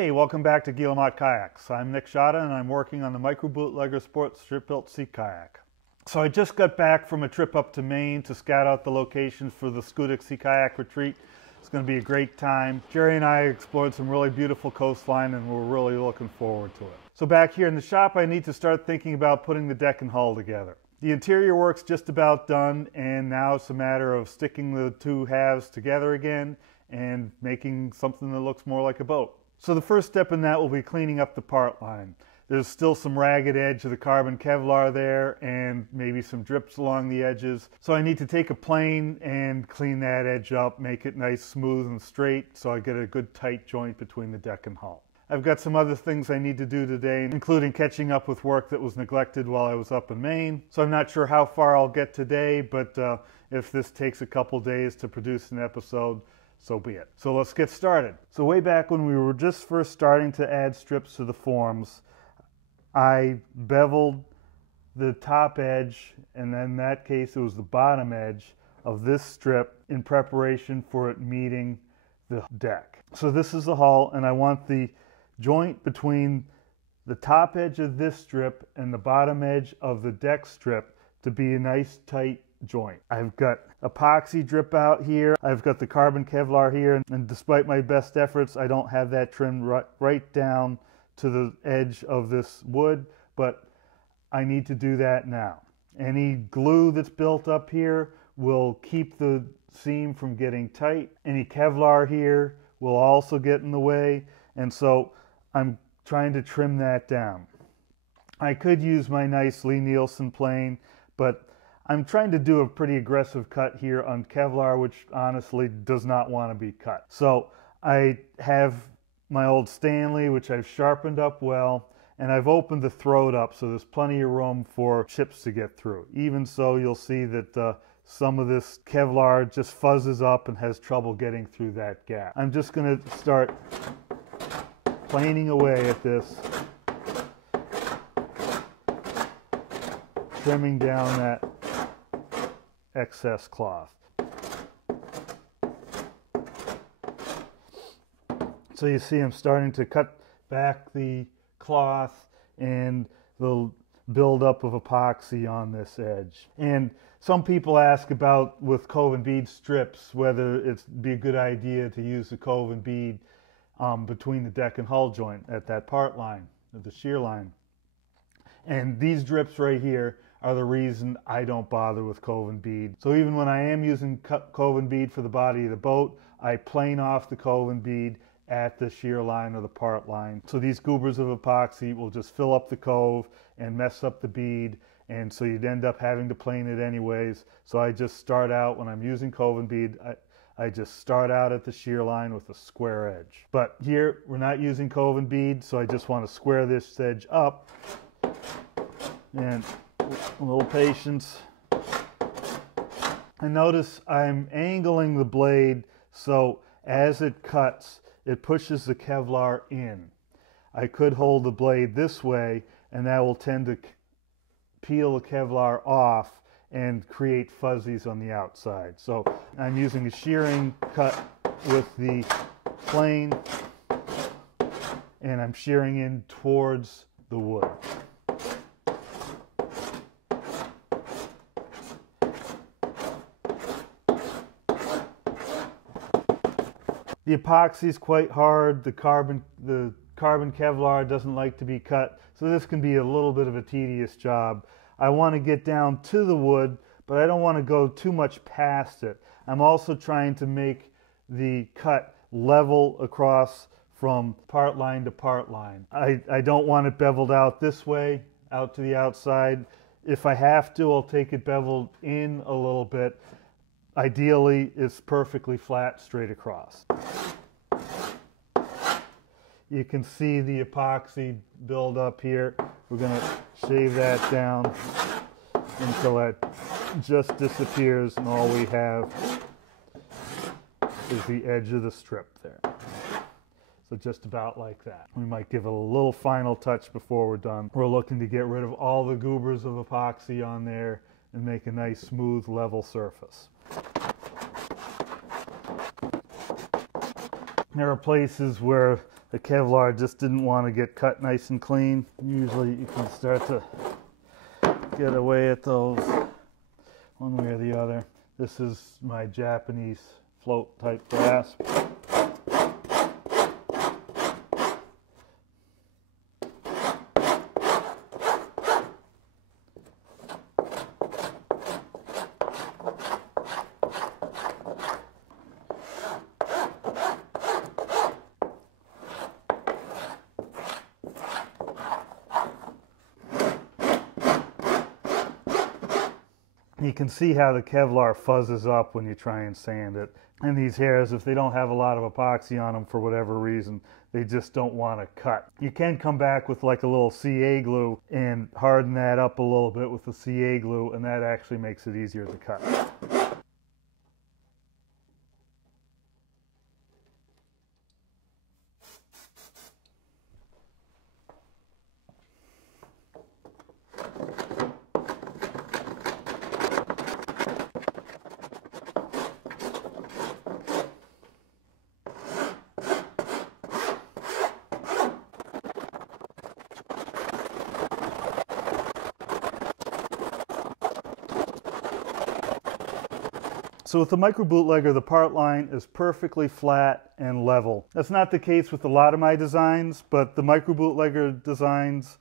Hey, welcome back to Guillemot Kayaks. I'm Nick Schade and I'm working on the microBootlegger Sports strip-built sea kayak. So I just got back from a trip up to Maine to scout out the locations for the Schade Sea Kayak Retreat. It's going to be a great time. Jerry and I explored some really beautiful coastline and we're really looking forward to it. So back here in the shop, I need to start thinking about putting the deck and hull together. The interior work's just about done, and now it's a matter of sticking the two halves together again and making something that looks more like a boat. So the first step in that will be cleaning up the part line. There's still some ragged edge of the carbon Kevlar there and maybe some drips along the edges. So I need to take a plane and clean that edge up, make it nice, smooth and straight so I get a good tight joint between the deck and hull. I've got some other things I need to do today, including catching up with work that was neglected while I was up in Maine. So I'm not sure how far I'll get today, but if this takes a couple days to produce an episode, so be it. So let's get started. So way back when we were just first starting to add strips to the forms, I beveled the top edge, and in that case it was the bottom edge of this strip in preparation for it meeting the deck. So this is the hull, and I want the joint between the top edge of this strip and the bottom edge of the deck strip to be a nice tight joint. I've got epoxy drip out here, I've got the carbon Kevlar here, and despite my best efforts I don't have that trimmed right down to the edge of this wood, but I need to do that now. Any glue that's built up here will keep the seam from getting tight. Any Kevlar here will also get in the way, and so I'm trying to trim that down. I could use my nice Lee Nielsen plane, but I'm trying to do a pretty aggressive cut here on Kevlar, which honestly does not want to be cut. So I have my old Stanley, which I've sharpened up well, and I've opened the throat up so there's plenty of room for chips to get through. Even so, you'll see that some of this Kevlar just fuzzes up and has trouble getting through that gap. I'm just going to start planing away at this, trimming down that excess cloth. So you see I'm starting to cut back the cloth and the buildup of epoxy on this edge. And some people ask about, with cove and bead strips, whether it'd be a good idea to use the cove and bead between the deck and hull joint at that part line, at the shear line. And these drips right here are the reason I don't bother with cove and bead. So even when I am using cove and bead for the body of the boat, I plane off the cove and bead at the shear line or the part line. So these goobers of epoxy will just fill up the cove and mess up the bead, and so you'd end up having to plane it anyways. So I just start out, when I'm using cove and bead, I just start out at the shear line with a square edge. But here we're not using cove and bead, so I just want to square this edge up, and a little patience. And notice I'm angling the blade so as it cuts, it pushes the Kevlar in. I could hold the blade this way, and that will tend to peel the Kevlar off and create fuzzies on the outside. So I'm using a shearing cut with the plane, and I'm shearing in towards the wood. The epoxy is quite hard. The carbon Kevlar doesn't like to be cut, so this can be a little bit of a tedious job. I want to get down to the wood, but I don't want to go too much past it. I'm also trying to make the cut level across from part line to part line. I don't want it beveled out this way, out to the outside. If I have to, I'll take it beveled in a little bit. Ideally, it's perfectly flat straight across. You can see the epoxy build up here. We're going to shave that down until that just disappears, and all we have is the edge of the strip there. So just about like that. We might give it a little final touch before we're done. We're looking to get rid of all the goobers of epoxy on there and make a nice smooth level surface. There are places where the Kevlar just didn't want to get cut nice and clean. Usually you can start to get away at those one way or the other. This is my Japanese float type grasp. You can see how the Kevlar fuzzes up when you try and sand it. And these hairs, if they don't have a lot of epoxy on them for whatever reason, they just don't want to cut. You can come back with like a little CA glue and harden that up a little bit with the CA glue, and that actually makes it easier to cut. So with the microBootlegger, the part line is perfectly flat and level. That's not the case with a lot of my designs, but the microBootlegger designs,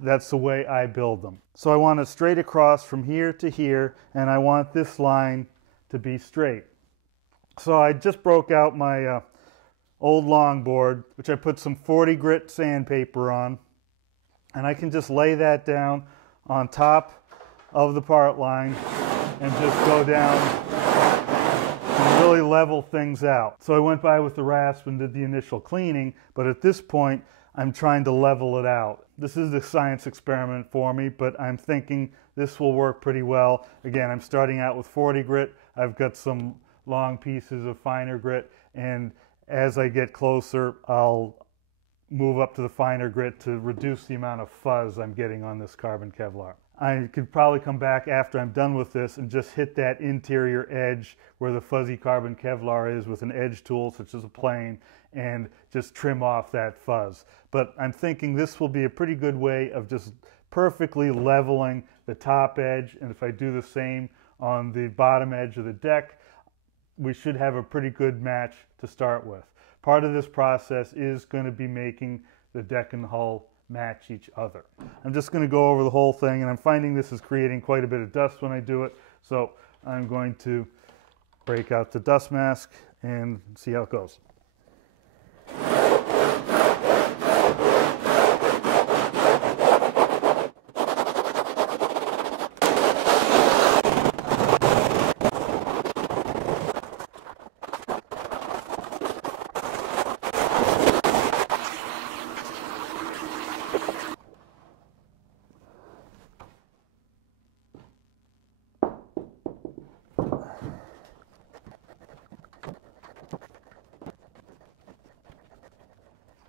that's the way I build them. So I want it straight across from here to here, and I want this line to be straight. So I just broke out my old longboard, which I put some 40 grit sandpaper on, and I can just lay that down on top of the part line and just go down and really level things out. So I went by with the rasp and did the initial cleaning, but at this point I'm trying to level it out. This is a science experiment for me, but I'm thinking this will work pretty well. Again, I'm starting out with 40 grit. I've got some long pieces of finer grit, and as I get closer I'll move up to the finer grit to reduce the amount of fuzz I'm getting on this carbon Kevlar. I could probably come back after I'm done with this and just hit that interior edge where the fuzzy carbon Kevlar is with an edge tool such as a plane and just trim off that fuzz. But I'm thinking this will be a pretty good way of just perfectly leveling the top edge, and if I do the same on the bottom edge of the deck, we should have a pretty good match to start with. Part of this process is going to be making the deck and hull match each other. I'm just going to go over the whole thing, and I'm finding this is creating quite a bit of dust when I do it, so I'm going to break out the dust mask and see how it goes.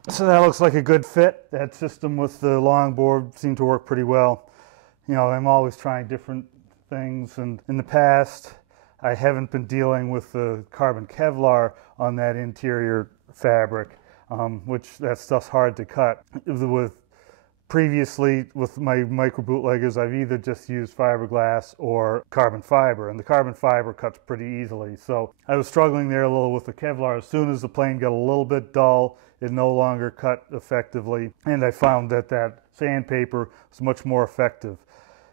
So that looks like a good fit. That system with the longboard seemed to work pretty well. You know, I'm always trying different things, and in the past I haven't been dealing with the carbon Kevlar on that interior fabric, which that stuff's hard to cut. Previously, with my microBootleggers, I've either just used fiberglass or carbon fiber, and the carbon fiber cuts pretty easily. So I was struggling there a little with the Kevlar. As soon as the plane got a little bit dull, it no longer cut effectively, and I found that that sandpaper was much more effective.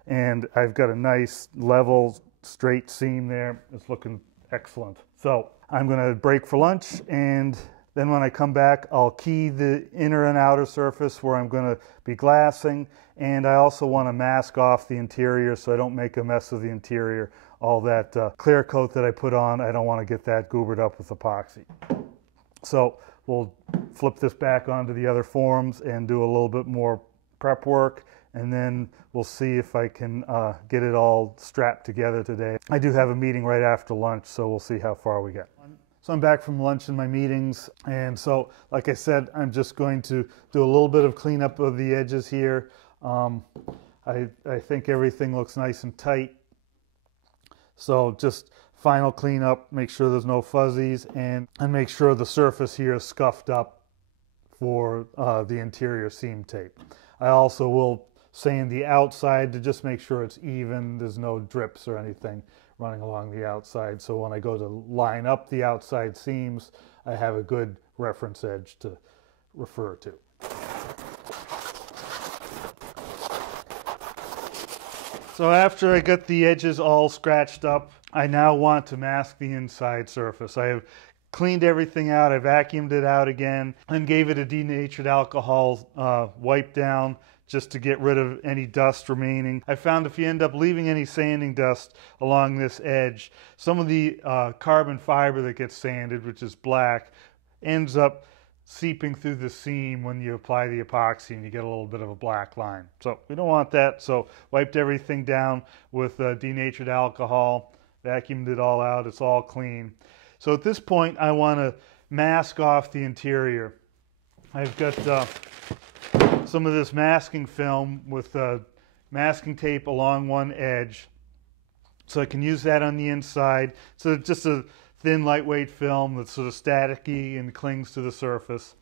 And I've got a nice level, straight seam there. It's looking excellent. So I'm going to break for lunch, and then when I come back, I'll key the inner and outer surface where I'm going to be glassing, and I also want to mask off the interior so I don't make a mess of the interior. All that clear coat that I put on, I don't want to get that goobered up with epoxy. So we'll flip this back onto the other forms and do a little bit more prep work, and then we'll see if I can get it all strapped together today. I do have a meeting right after lunch, so we'll see how far we get. So I'm back from lunch and my meetings, and so like I said, I'm just going to do a little bit of cleanup of the edges here. I think everything looks nice and tight, so just final cleanup, make sure there's no fuzzies, and make sure the surface here is scuffed up for the interior seam tape. I also will sand the outside to just make sure it's even, there's no drips or anything running along the outside, so when I go to line up the outside seams, I have a good reference edge to refer to. So after I get the edges all scratched up, I now want to mask the inside surface. I have cleaned everything out, I vacuumed it out again, and gave it a denatured alcohol wipe down just to get rid of any dust remaining. I found if you end up leaving any sanding dust along this edge, some of the carbon fiber that gets sanded, which is black, ends up seeping through the seam when you apply the epoxy and you get a little bit of a black line. So we don't want that, so wiped everything down with denatured alcohol, vacuumed it all out, it's all clean. So at this point I want to mask off the interior. I've got some of this masking film with masking tape along one edge, so I can use that on the inside. So it's just a thin, lightweight film that's sort of staticky and clings to the surface,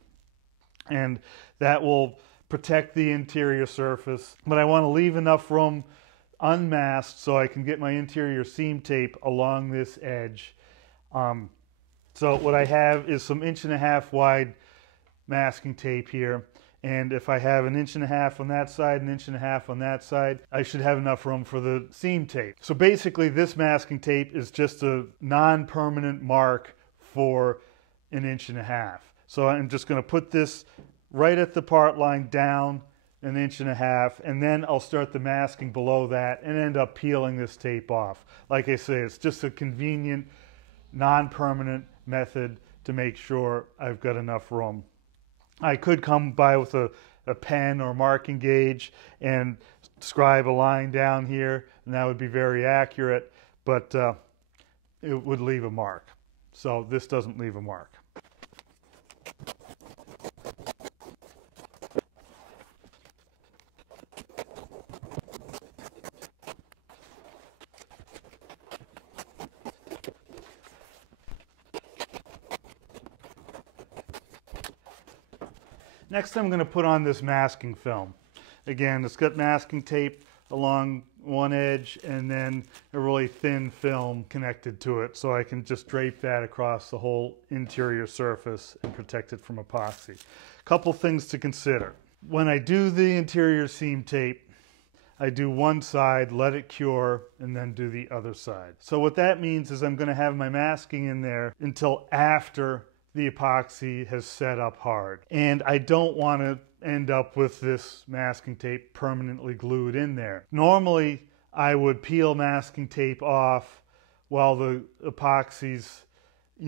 and that will protect the interior surface. But I want to leave enough room unmasked so I can get my interior seam tape along this edge. So what I have is some 1.5 wide masking tape here, and if I have 1.5 on that side, 1.5 on that side, I should have enough room for the seam tape. So basically this masking tape is just a non-permanent mark for 1.5. So I'm just going to put this right at the part line down 1.5, and then I'll start the masking below that and end up peeling this tape off. Like I say, it's just a convenient non-permanent method to make sure I've got enough room. I could come by with a pen or marking gauge and scribe a line down here, and that would be very accurate, but it would leave a mark. So this doesn't leave a mark. Next I'm going to put on this masking film. Again, it's got masking tape along one edge and then a really thin film connected to it, so I can just drape that across the whole interior surface and protect it from epoxy. Couple things to consider. When I do the interior seam tape, I do one side, let it cure, and then do the other side. So what that means is I'm going to have my masking in there until after the epoxy has set up hard. And I don't want to end up with this masking tape permanently glued in there. Normally, I would peel masking tape off while the epoxy's,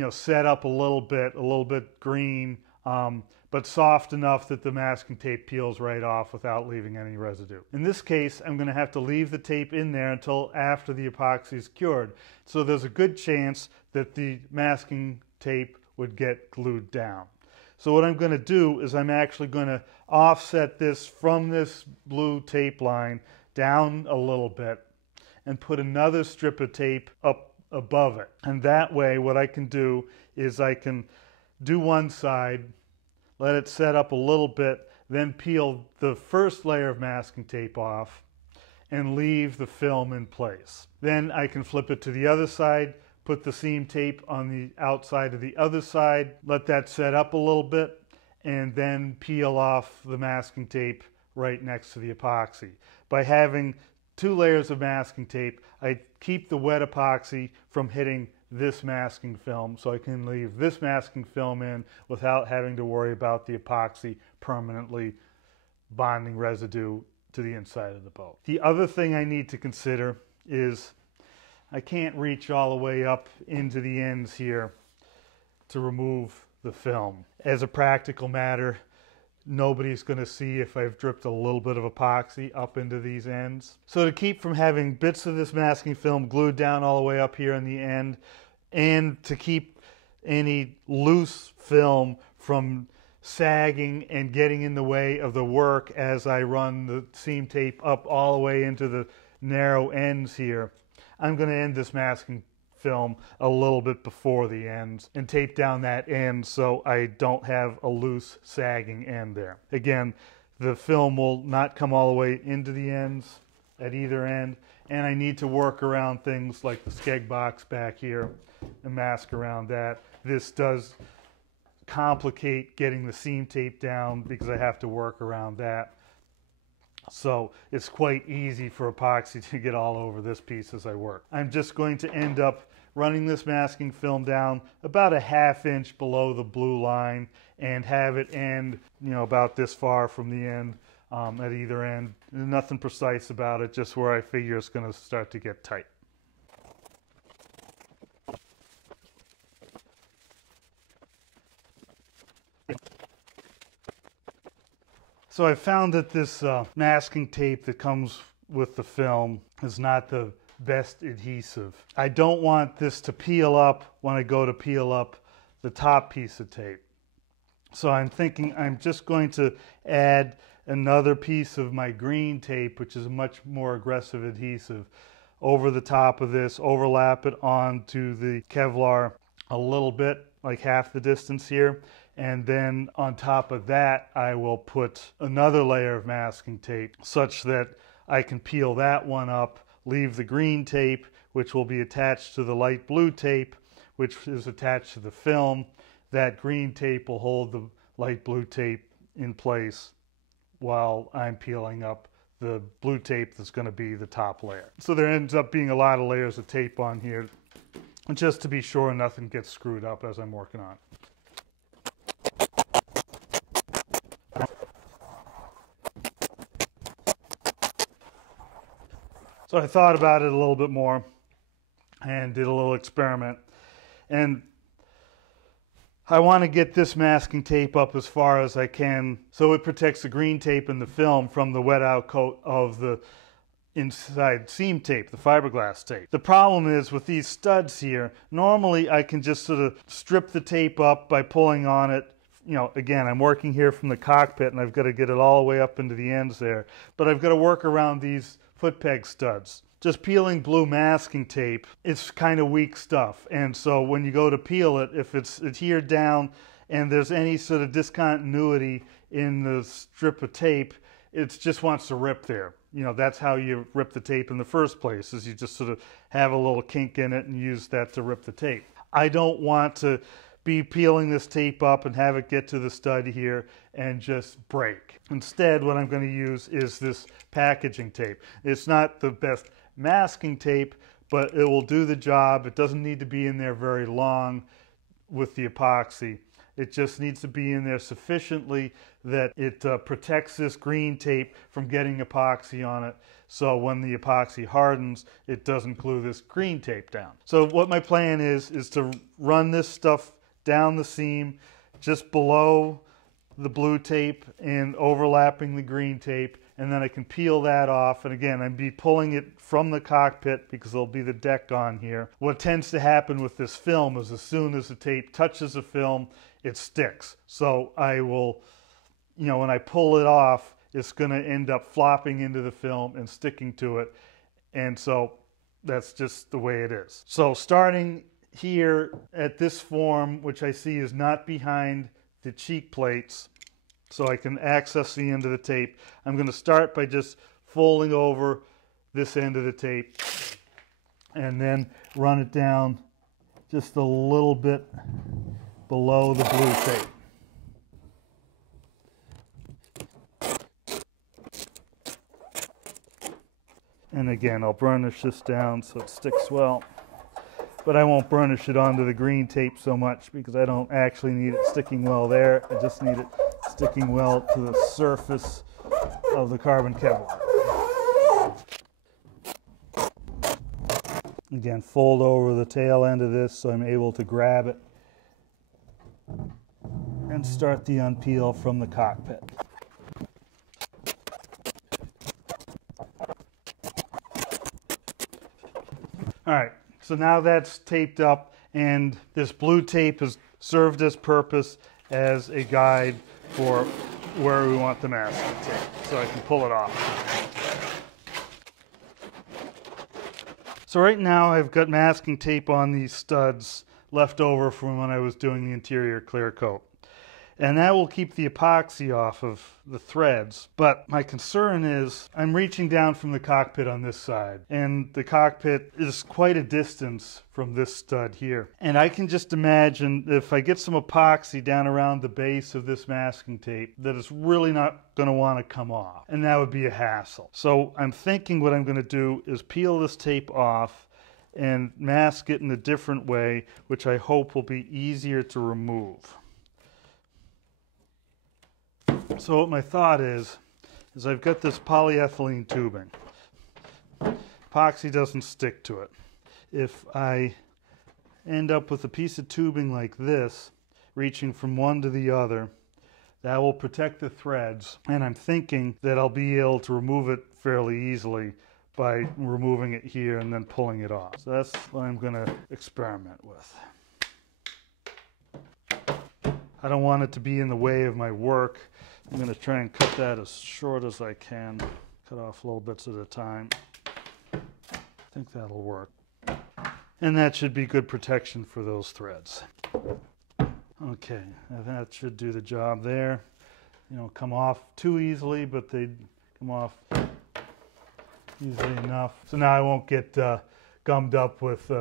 set up a little bit green, but soft enough that the masking tape peels right off without leaving any residue. In this case, I'm going to have to leave the tape in there until after the epoxy is cured. So there's a good chance that the masking tape would get glued down. So what I'm going to do is I'm actually going to offset this from this blue tape line down a little bit and put another strip of tape up above it. And that way what I can do is I can do one side, let it set up a little bit, then peel the first layer of masking tape off and leave the film in place. Then I can flip it to the other side, put the seam tape on the outside of the other side, let that set up a little bit, and then peel off the masking tape right next to the epoxy. By having 2 layers of masking tape, I keep the wet epoxy from hitting this masking film, so I can leave this masking film in without having to worry about the epoxy permanently bonding residue to the inside of the boat. The other thing I need to consider is I can't reach all the way up into the ends here to remove the film. As a practical matter, nobody's going to see if I've dripped a little bit of epoxy up into these ends. So to keep from having bits of this masking film glued down all the way up here in the end, and to keep any loose film from sagging and getting in the way of the work as I run the seam tape up all the way into the narrow ends here, I'm going to end this masking film a little bit before the ends and tape down that end so I don't have a loose sagging end there. Again, the film will not come all the way into the ends at either end, and I need to work around things like the skeg box back here and mask around that. This does complicate getting the seam tape down because I have to work around that. So it's quite easy for epoxy to get all over this piece as I work. I'm just going to end up running this masking film down about a ½ inch below the blue line and have it end, about this far from the end at either end. Nothing precise about it, just where I figure it's going to start to get tight. So I found that this masking tape that comes with the film is not the best adhesive. I don't want this to peel up when I go to peel up the top piece of tape. So I'm thinking I'm just going to add another piece of my green tape, which is a much more aggressive adhesive, over the top of this, overlap it onto the Kevlar a little bit, like half the distance here. And then on top of that, I will put another layer of masking tape such that I can peel that one up, leave the green tape, which will be attached to the light blue tape, which is attached to the film. That green tape will hold the light blue tape in place while I'm peeling up the blue tape that's going to be the top layer. So there ends up being a lot of layers of tape on here, just to be sure nothing gets screwed up as I'm working on it. So I thought about it a little bit more and did a little experiment. And I want to get this masking tape up as far as I can so it protects the green tape in the film from the wet out coat of the inside seam tape, the fiberglass tape. The problem is with these studs here, normally I can just sort of strip the tape up by pulling on it. Again, I'm working here from the cockpit and I've got to get it all the way up into the ends there. But I've got to work around these foot peg studs. Just peeling blue masking tape, it's kind of weak stuff. And so when you go to peel it, if it's adhered down and there's any sort of discontinuity in the strip of tape, it just wants to rip there. That's how you rip the tape in the first place, is you just sort of have a little kink in it and use that to rip the tape. I don't want to be peeling this tape up and have it get to the stud here and just break. Instead, what I'm going to use is this packaging tape. It's not the best masking tape, but it will do the job. It doesn't need to be in there very long with the epoxy. It just needs to be in there sufficiently that it protects this green tape from getting epoxy on it. So when the epoxy hardens, it doesn't glue this green tape down. So what my plan is to run this stuff down the seam just below the blue tape and overlapping the green tape, and then I can peel that off. And again, I'd be pulling it from the cockpit because there'll be the deck on here. What tends to happen with this film is as soon as the tape touches the film, it sticks. So I will, when I pull it off, it's going to end up flopping into the film and sticking to it. And so that's just the way it is. So starting here at this form, which I see is not behind the cheek plates, so I can access the end of the tape, I'm going to start by just folding over this end of the tape and then run it down just a little bit below the blue tape. And again, I'll burnish this down so it sticks well. But I won't burnish it onto the green tape so much because I don't actually need it sticking well there. I just need it sticking well to the surface of the carbon Kevlar. Again, fold over the tail end of this so I'm able to grab it and start the unpeel from the cockpit. All right. So now that's taped up, and this blue tape has served its purpose as a guide for where we want the masking tape. So I can pull it off. So right now I've got masking tape on these studs left over from when I was doing the interior clear coat. And that will keep the epoxy off of the threads. But my concern is I'm reaching down from the cockpit on this side, and the cockpit is quite a distance from this stud here. And I can just imagine if I get some epoxy down around the base of this masking tape that it's really not going to want to come off, and that would be a hassle. So I'm thinking what I'm going to do is peel this tape off and mask it in a different way, which I hope will be easier to remove. So what my thought is I've got this polyethylene tubing. Epoxy doesn't stick to it. If I end up with a piece of tubing like this, reaching from one to the other, that will protect the threads, and I'm thinking that I'll be able to remove it fairly easily by removing it here and then pulling it off. So that's what I'm going to experiment with. I don't want it to be in the way of my work. I'm going to try and cut that as short as I can. Cut off little bits at a time. I think that'll work. And that should be good protection for those threads. Okay, that should do the job there. You know, come off too easily, but they come off easily enough. So now I won't get gummed up with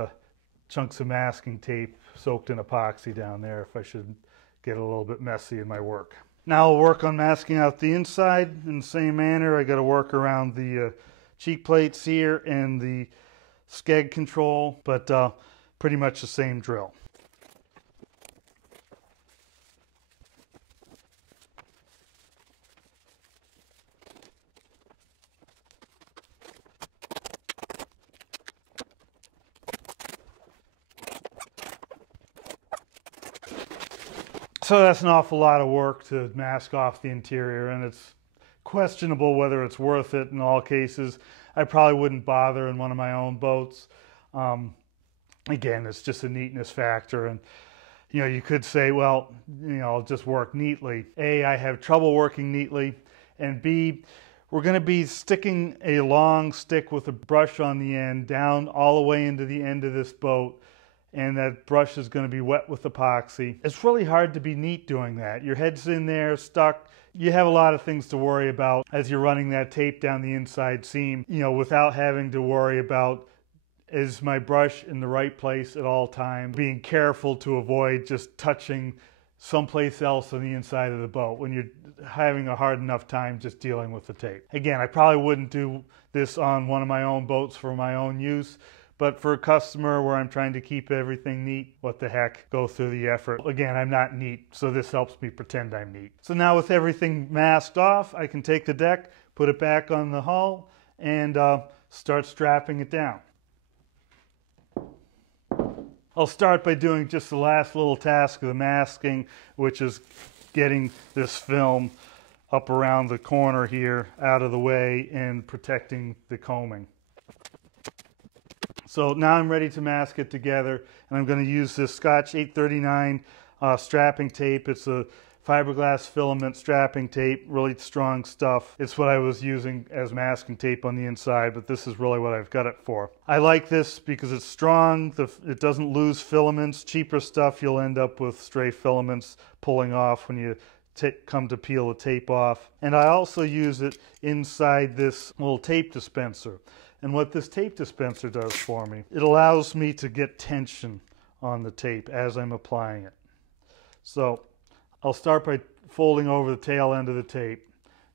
chunks of masking tape soaked in epoxy down there if I should get a little bit messy in my work. Now I'll work on masking out the inside in the same manner. I got to work around the cheek plates here and the skeg control, but pretty much the same drill. So that's an awful lot of work to mask off the interior, and it's questionable whether it's worth it in all cases. I probably wouldn't bother in one of my own boats. Again, it's just a neatness factor, and you know, you could say, well, you know, I'll just work neatly. A, I have trouble working neatly, and B, we're going to be sticking a long stick with a brush on the end down all the way into the end of this boat, and that brush is going to be wet with epoxy. It's really hard to be neat doing that. Your head's in there, stuck. You have a lot of things to worry about as you're running that tape down the inside seam, you know, without having to worry about, is my brush in the right place at all times, being careful to avoid just touching someplace else on the inside of the boat when you're having a hard enough time just dealing with the tape. Again, I probably wouldn't do this on one of my own boats for my own use, but for a customer where I'm trying to keep everything neat, what the heck, go through the effort. Again, I'm not neat, so this helps me pretend I'm neat. So now with everything masked off, I can take the deck, put it back on the hull, and start strapping it down. I'll start by doing just the last little task of the masking, which is getting this film up around the corner here out of the way and protecting the combing. So now I'm ready to mask it together, and I'm going to use this Scotch 839 strapping tape. It's a fiberglass filament strapping tape, really strong stuff. It's what I was using as masking tape on the inside, but this is really what I've got it for. I like this because it's strong, it doesn't lose filaments. Cheaper stuff, you'll end up with stray filaments pulling off when you come to peel the tape off. And I also use it inside this little tape dispenser. And what this tape dispenser does for me, it allows me to get tension on the tape as I'm applying it. So I'll start by folding over the tail end of the tape,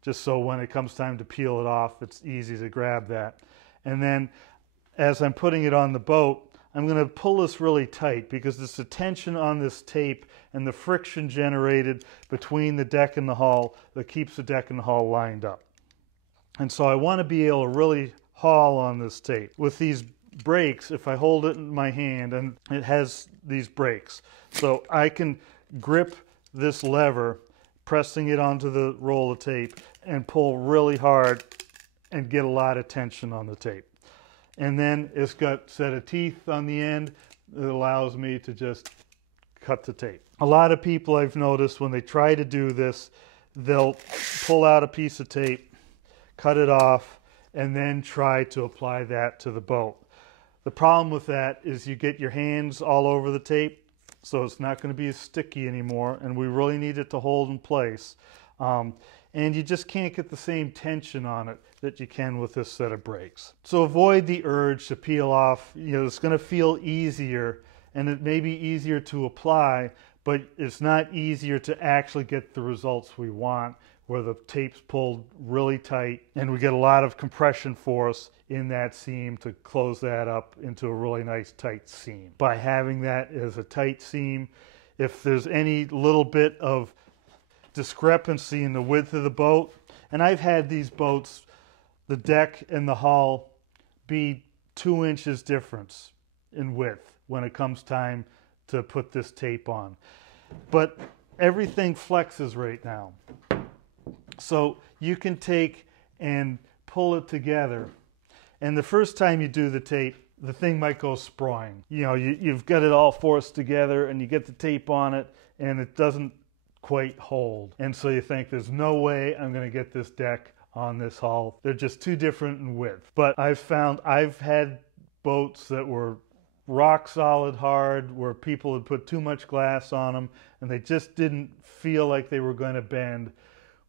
just so when it comes time to peel it off, it's easy to grab that. And then as I'm putting it on the boat, I'm going to pull this really tight because it's the tension on this tape and the friction generated between the deck and the hull that keeps the deck and the hull lined up. And so I want to be able to really haul on this tape. With these brakes, if I hold it in my hand, and it has these brakes, so I can grip this lever, pressing it onto the roll of tape, and pull really hard and get a lot of tension on the tape. And then it's got a set of teeth on the end that allows me to just cut the tape. A lot of people I've noticed when they try to do this, they'll pull out a piece of tape, cut it off, and then try to apply that to the boat. The problem with that is you get your hands all over the tape, so it's not going to be as sticky anymore, and we really need it to hold in place. And you just can't get the same tension on it that you can with this set of brakes. So avoid the urge to peel off. You know, it's going to feel easier, and it may be easier to apply, but it's not easier to actually get the results we want, where the tape's pulled really tight and we get a lot of compression force in that seam to close that up into a really nice tight seam. By having that as a tight seam, if there's any little bit of discrepancy in the width of the boat, and I've had these boats, the deck and the hull, be 2 inches difference in width when it comes time to put this tape on. But everything flexes right now. So you can take and pull it together. And the first time you do the tape, the thing might go sprawling. You know, you've got it all forced together and you get the tape on it and it doesn't quite hold. And so you think, there's no way I'm going to get this deck on this hull. They're just too different in width. But I've had boats that were rock solid hard, where people had put too much glass on them and they just didn't feel like they were going to bend.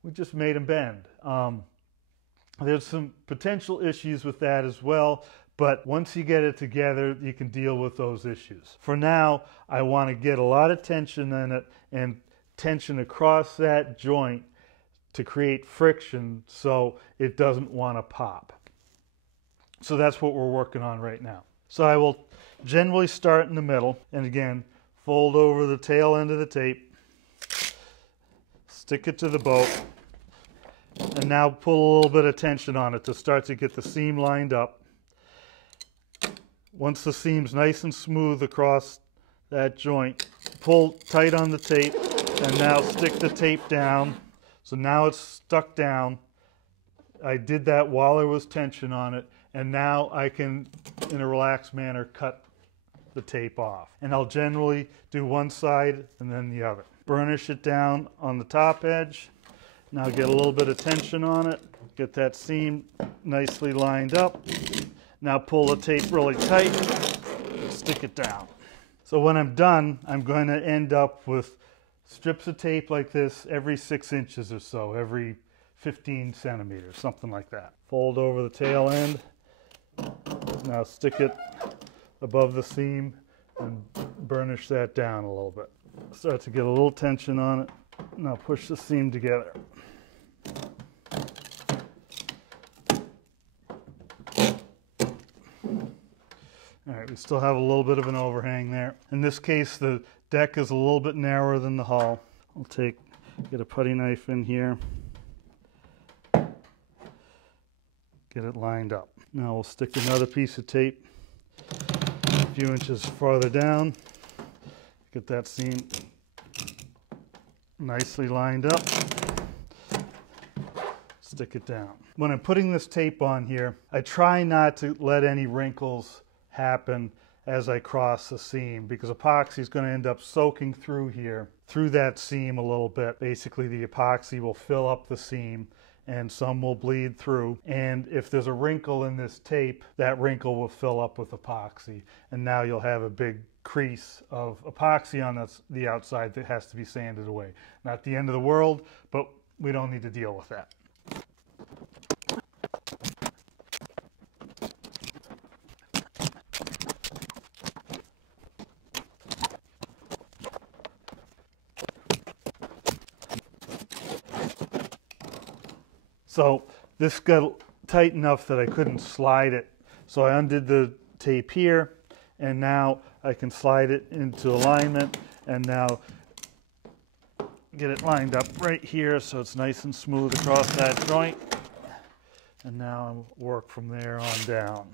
We just made them bend. There's some potential issues with that as well, but once you get it together, you can deal with those issues. For now, I want to get a lot of tension in it and tension across that joint to create friction so it doesn't want to pop. So that's what we're working on right now. So I will generally start in the middle, and again, fold over the tail end of the tape, stick it to the boat, and now pull a little bit of tension on it to start to get the seam lined up. Once the seam's nice and smooth across that joint, pull tight on the tape, and now stick the tape down. So now it's stuck down. I did that while there was tension on it, and now I can, in a relaxed manner, cut the tape off. And I'll generally do one side and then the other. Burnish it down on the top edge. Now get a little bit of tension on it. Get that seam nicely lined up. Now pull the tape really tight, stick it down. So when I'm done, I'm going to end up with strips of tape like this every 6 inches or so, every 15 centimeters, something like that. Fold over the tail end. Now stick it above the seam and burnish that down a little bit. Start to get a little tension on it. Now push the seam together. All right, we still have a little bit of an overhang there. In this case, the deck is a little bit narrower than the hull. I'll get a putty knife in here. Get it lined up. Now we'll stick another piece of tape a few inches farther down. Get that seam nicely lined up. Stick it down. When I'm putting this tape on here, I try not to let any wrinkles happen as I cross the seam, because epoxy is going to end up soaking through here, through that seam a little bit. Basically, the epoxy will fill up the seam and some will bleed through. And if there's a wrinkle in this tape, that wrinkle will fill up with epoxy. And now you'll have a big crease of epoxy on the outside that has to be sanded away. Not the end of the world, but we don't need to deal with that. So this got tight enough that I couldn't slide it. So I undid the tape here, and now I can slide it into alignment and now get it lined up right here so it's nice and smooth across that joint. And now I'll work from there on down.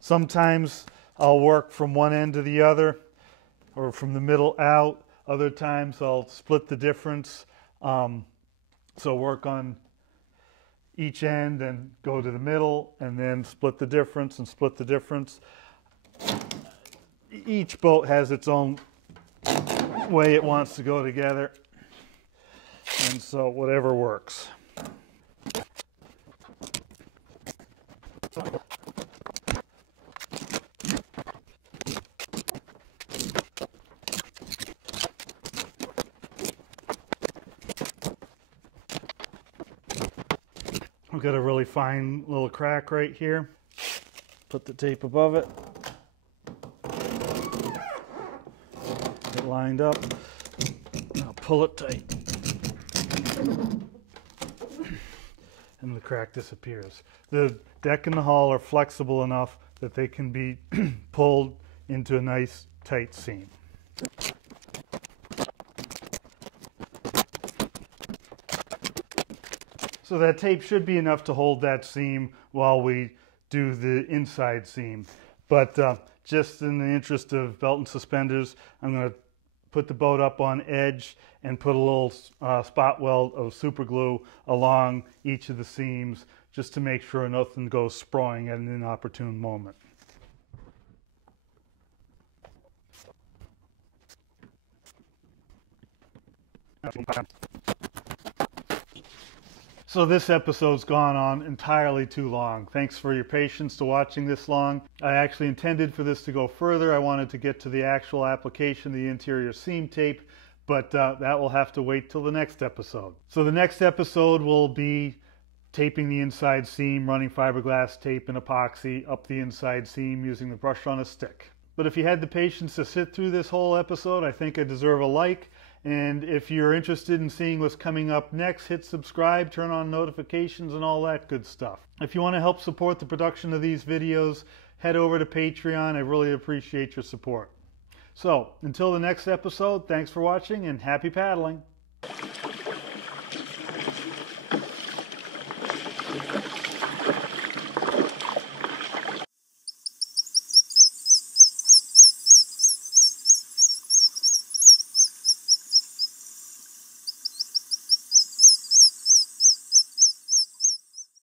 Sometimes I'll work from one end to the other or from the middle out. Other times I'll split the difference. So work on each end and go to the middle and then split the difference and split the difference. Each boat has its own way it wants to go together, and so whatever works. got a really fine little crack right here. Put the tape above it. Get lined up. Now pull it tight. And the crack disappears. The deck and the hull are flexible enough that they can be pulled into a nice tight seam. So that tape should be enough to hold that seam while we do the inside seam. But just in the interest of belt and suspenders, I'm going to put the boat up on edge and put a little spot weld of super glue along each of the seams just to make sure nothing goes sprawling at an inopportune moment. So this episode's gone on entirely too long. Thanks for your patience to watching this long. I actually intended for this to go further. I wanted to get to the actual application, the interior seam tape, but that will have to wait till the next episode. So the next episode will be taping the inside seam, running fiberglass tape and epoxy up the inside seam using the brush on a stick. But if you had the patience to sit through this whole episode, I think I deserve a like. And if you're interested in seeing what's coming up next, hit subscribe, turn on notifications, and all that good stuff. If you want to help support the production of these videos, head over to Patreon. I really appreciate your support. So, until the next episode, thanks for watching and happy paddling.